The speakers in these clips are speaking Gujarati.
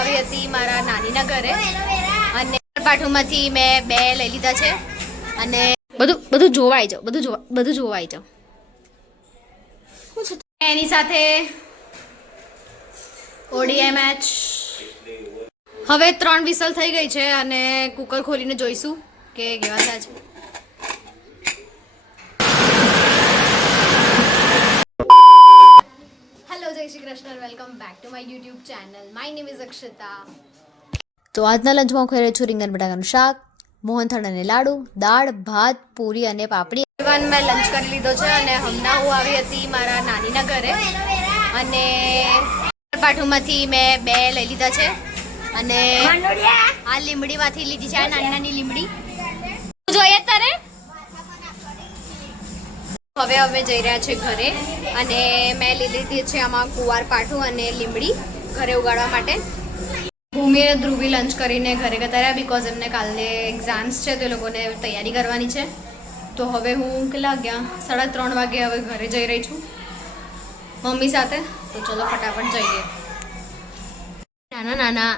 આવી હતી મારા નાનીના ઘરે અને પાઠુમાંથી મેં 2 લઈ લીધા છે અને બધું જોવાઈ જાવ બધું જોવાઈ જાવ એની સાથે ઓડીઆઈ મેચ હવે 3 વિસલ થઈ ગઈ છે અને કુકર ખોલીને જોઈશું કે કેવા થાય છે. Hello Jay Shri Krishna, welcome back to my YouTube channel. My name is Akshita. તો આજના લંચમાં હું ખાઈ રહી છું રીંગણ બટાકાનું શાક, મોહનથાળ અને લાડુ, દાળ, ભાત, પૂરી અને પાપડી. મેં લંચ કરી લીધો છે અને હમણાં હું આવી હતી મારા નાનીના ઘરે અને પાઠુમાંથી મેં 2 લઈ લીધા છે અને આ લીમડીમાંથી લીધી છે, આ નાની નાની લીમડી જોઈએ તારે. હવે અમે જઈ રહ્યા છે ઘરે અને મેં લીધી છે આમાં કુવાર પાઠું અને લીમડી ઘરે ઉગાડવા માટે. ભૂમિ અને ધ્રુવી લંચ કરીને ઘરે જતા રહ્યા બિકોઝ એમને કાલે એક્ઝામ્સ છે તો એ લોકોને તૈયારી કરવાની છે. તો હવે હું કેટલા વાગ્યા 3:30 વાગે હવે ઘરે જઈ રહી છું મમ્મી સાથે. તો ચલો ફટાફટ જઈએ. નાના નાના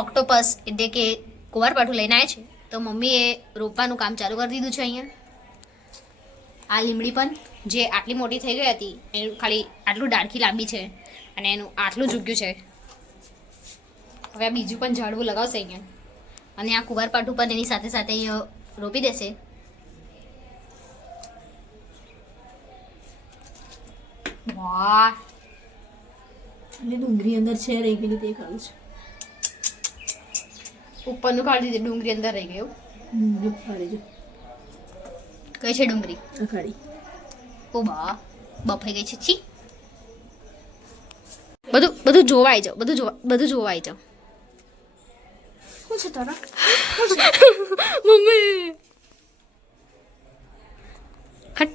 ઓક્ટોપસ એટલે કે કુવાર પાઠું લઈને આવ્યા છે તો મમ્મીએ રોપવાનું કામ ચાલુ કરી દીધું છે. અહીંયા આ લીમડી પણ જે આટલી મોટી થઈ ગઈ હતી એનું ખાલી આટલું ડાળખી લાંબી છે અને એનું આટલું જ ઉગ્યું છે. હવે આ બીજું પણ ઝાડવું લગાવશે અહીંયા અને આ કુવાર પાઠું પણ એની સાથે સાથે રોપી દેશે. વાહ, એટલે ડુંગળી અંદર છે રહી ગયેલી તે ખાવું છે. ઉપરનું કાઢી દીધું, ડુંગળી અંદર રહી ગયું. કઈ છે ડુંગળી? અખાડી. ઓ બા, બફાઈ ગઈ છે. છી, બધું જોવાઈ જાવ બધું જોવાઈ જાવ. શું છે તારા? મમ્મી હટ.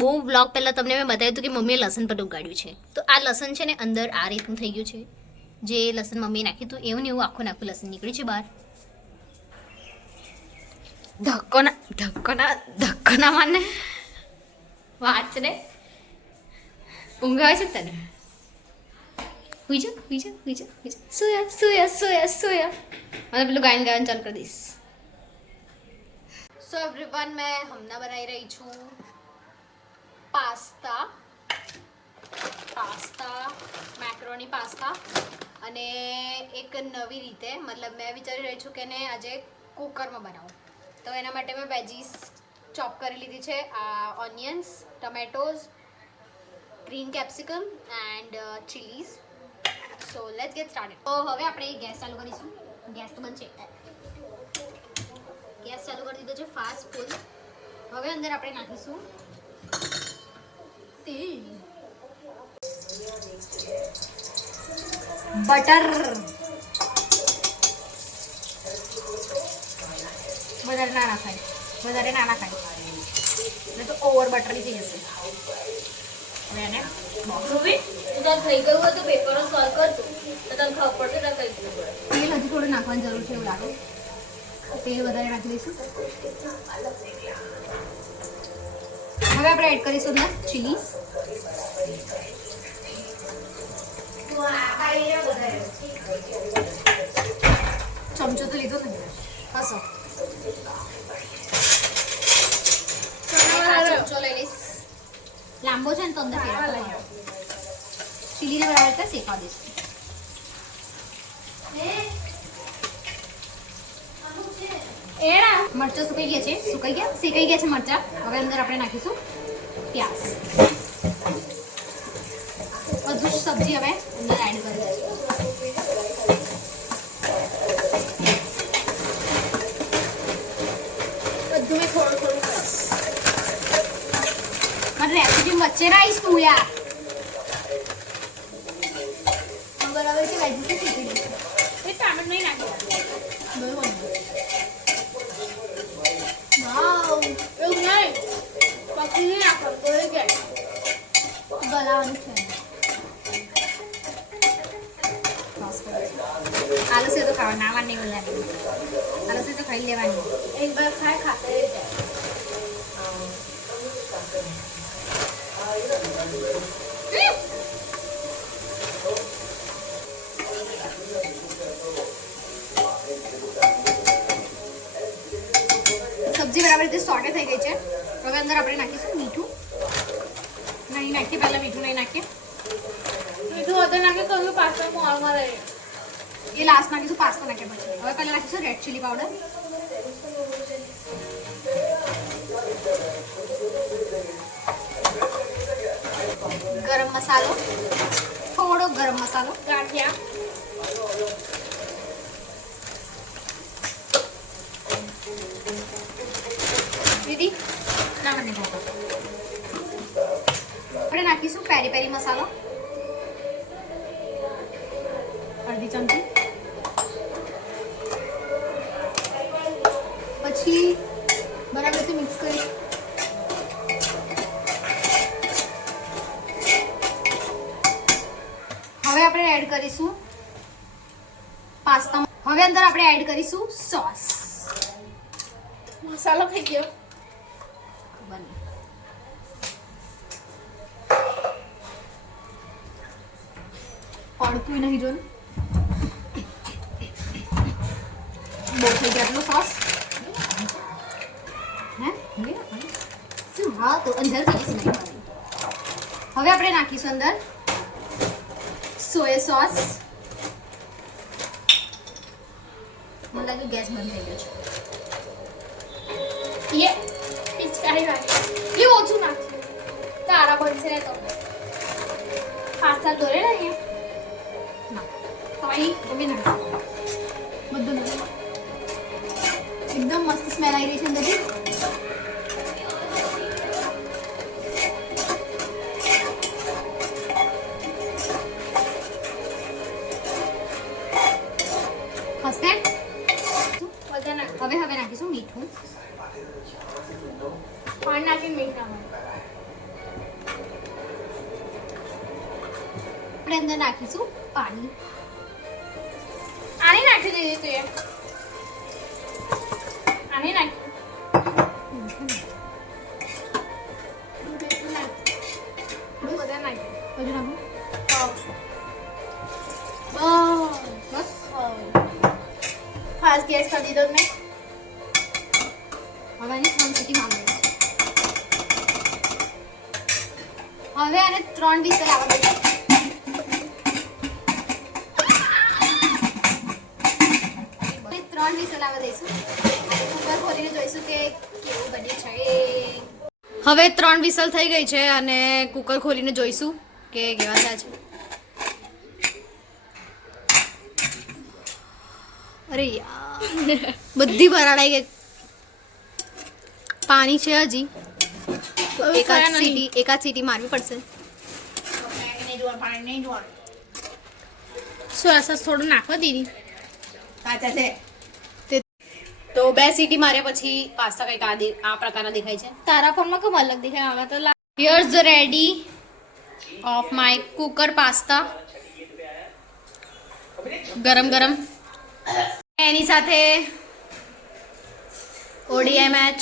બહુ બ્લોગ પહેલાં તમને મેં બતાવ્યું હતું કે મમ્મીએ લસણ પણ ઉગાડ્યું છે. તો આ લસણ છે ને અંદર આ રીતનું થઈ ગયું છે. જે લસણ મમ્મીએ નાખ્યું હતું એવું ને એવું આખું લસણ નીકળ્યું છે બહાર. ધક્કો ના માને વાત રે. ઊંઘ આવે છે તને? હુઈ જા સોયા. મને પેલું ગાયન ચાલુ કરી દઈશ. સો એવરીવન, મેં હમણાં બનાવી રહી છું પાસ્તા મેક્રોની પાસ્તા અને એક નવી રીતે, મતલબ મેં વિચારી રહી છું કે એને આજે કુકરમાં બનાવું. તો એના માટે મેં વેજીસ ચોપ કરી લીધી છે. આ onions, ટમેટોઝ, green capsicum and chillies. So let's gate started. તો હવે આપણે ગેસ ચાલુ કરીશું. ગેસ તો બંધ છે. ગેસ ચાલુ કરી દીધો છે ફાસ્ટ ફૂલ. હવે અંદર આપણે નાખીશું તેલ, બટર. વધારે ના નાખાય એટલે તો ઓવર બટરી થઈ જશે. હવે એને થઈ ગયું હોય તો પેપરો સોલ્વ કરતું તો તને ખબર પડશે. તેલ હજી થોડું નાખવાની જરૂર છે એવું લાગે. તેલ વધારે નાખી દઈશું. હવે આપણે એડ કરીશું અંદર ચીલીઝ. ચમચો તો લીધો ને, હસો ચમચો લઈ લઈશ. લાંબો છે ને તો અંદર ફેરવા ચીલીને બરાબર રીતે શેકા દઈશું. મરચાં સુકાઈ ગયા છે શેકાઈ ગયા છે મરચાં. હવે અંદર આપણે નાખીશું પ્યાઝ. બધું જ સબ્જી હવે અંદર એડ કરી દઈશું. બધું મેં થોડું કરીશ. મને રેસીપી વચ્ચે ના આવીશ તું યાર. બરાબર છે વેજીસ શીખી દઈશું. એ ટામેટ નહીં નાખી બરોબર. વાવ, એવું નહીં પકી નહીં નાખો તો એ કે ગલાવાનું છે. આલુ से तो खावा नावा नहीं बोलना. आलू से तो खाई लेवानी. एक बार खाए खाते रह जाए. સબ્જી બરાબર રીતે સોટે થઈ ગઈ છે. હવે અંદર આપણે નાખીશું મીઠું. નહીં નાખીએ, પહેલા મીઠું નહીં નાખીએ. મીઠું વધુ નાખે કહ્યું પાસ્તા મોળમાં રહે. એ લાસ્ટ નાખીશું, પાસ્તા નાખ્યા પછી. હવે પહેલા નાખીશું રેડ ચીલી પાવડર. ગરમ મસાલો, થોડો ગરમ મસાલો, ગાંઠિયા. દીદી ના મને ભાવ. આપણે નાખીશું પેરી પેરી મસાલો, અડધી ચમચી. પછી બરાબર રીતે મિક્સ કરી હવે આપણે એડ કરીશું પાસ્તા. હવે અંદર આપણે એડ કરીશું સોસ. મસાલો થઈ ગયો. પડતું નહીં જોયું, બહુ થઈ ગયા આટલો સોસ. હે શું? હા તો અંદર જઈશ નહીં. હવે આપણે નાખીશું અંદર સોયા સોસ. મને લાગ્યું ગેસ બંધ થઈ ગયો છે. એ પિચકારી વાળી એ ઓછું નાખશું. તારા બનશે ને તો પાસ્તા દોરે ને અહીંયા. ના તો અહીં તમે નાખો બધું નાખો. એકદમ મસ્ત સ્મેલ આવી રહી છે અંદરથી. હસતે બધા નાખ. હવે નાખીશું મીઠું. પાણી નાખીને મીઠ નાખવાનું. આપણે અંદર નાખીશું પાણી. આને નાખી દીધી તું એ. આને નાખી. બધું નાખ. બધા નાખ. બધું નાખું. બસ ફાસ્ટ ગેસ કરી દીધો મેં. હવે આની 3 સીટી માંગે. હવે આને 3 વિસલ આવવા દે. 3 વિસલ આવવા દઈશું. કુકર ખોલીને જોઈશું કે કેવું બન્યું છે. હવે 3 વિસલ થઈ ગઈ છે અને કુકર ખોલીને જોઈશું કે કેવા થયા છે. અરે યાર બધી ભરાડાઈ ગઈ. પાણી છે હજી. એકાદ સીટી મારવી પડશે. પાણી નહીં જોવાનું. સોયા સોસ થોડું નાખો દીદી. કાચા છે. તો 2 સીટી માર્યા પછી પાસ્તા કંઈક આ પ્રકારના દેખાય છે. તારા ફોનમાં કેમ અલગ દેખાય? આમાં તો હિયર્સ the ready of my cooker pasta. ગરમ ગરમ. એની સાથે ઓડીઆઈ મેચ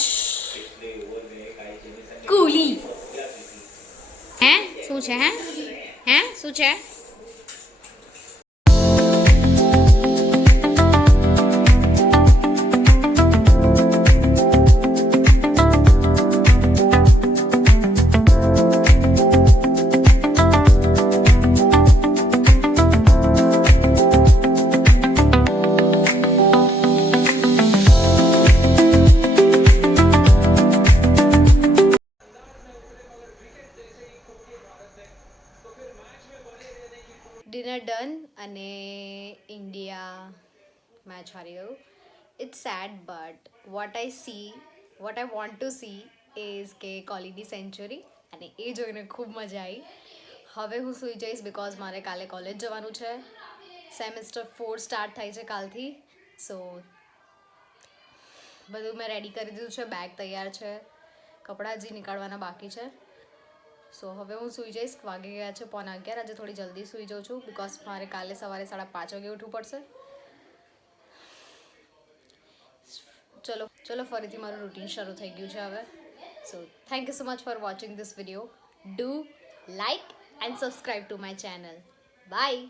કુલી. હે શું છે? હે શું છે? ડિનર ડન અને ઇન્ડિયા મેચ હારી ગયું. It's sad but what I want to see is કે કોહલીની સેન્ચુરી અને એ જોઈને ખૂબ મજા આવી. હવે હું સૂઈ જઈશ બિકોઝ મારે કાલે કોલેજ જવાનું છે. સેમેસ્ટર 4 સ્ટાર્ટ થાય છે કાલથી. સો બધું મેં રેડી કરી દીધું છે. બેગ તૈયાર છે. કપડાં હજી નીકાળવાના બાકી છે. સો હવે હું સૂઈ જઈશ. વાગી ગયા છે 11:15. આજે થોડી જલ્દી સૂઈ જાઉં છું બિકોઝ મારે કાલે સવારે 5:30 વાગે ઉઠવું પડશે. ચલો ફરીથી મારું રૂટીન શરૂ થઈ ગયું છે હવે. So thank you so much for watching this video. Do like and subscribe to my channel. Bye.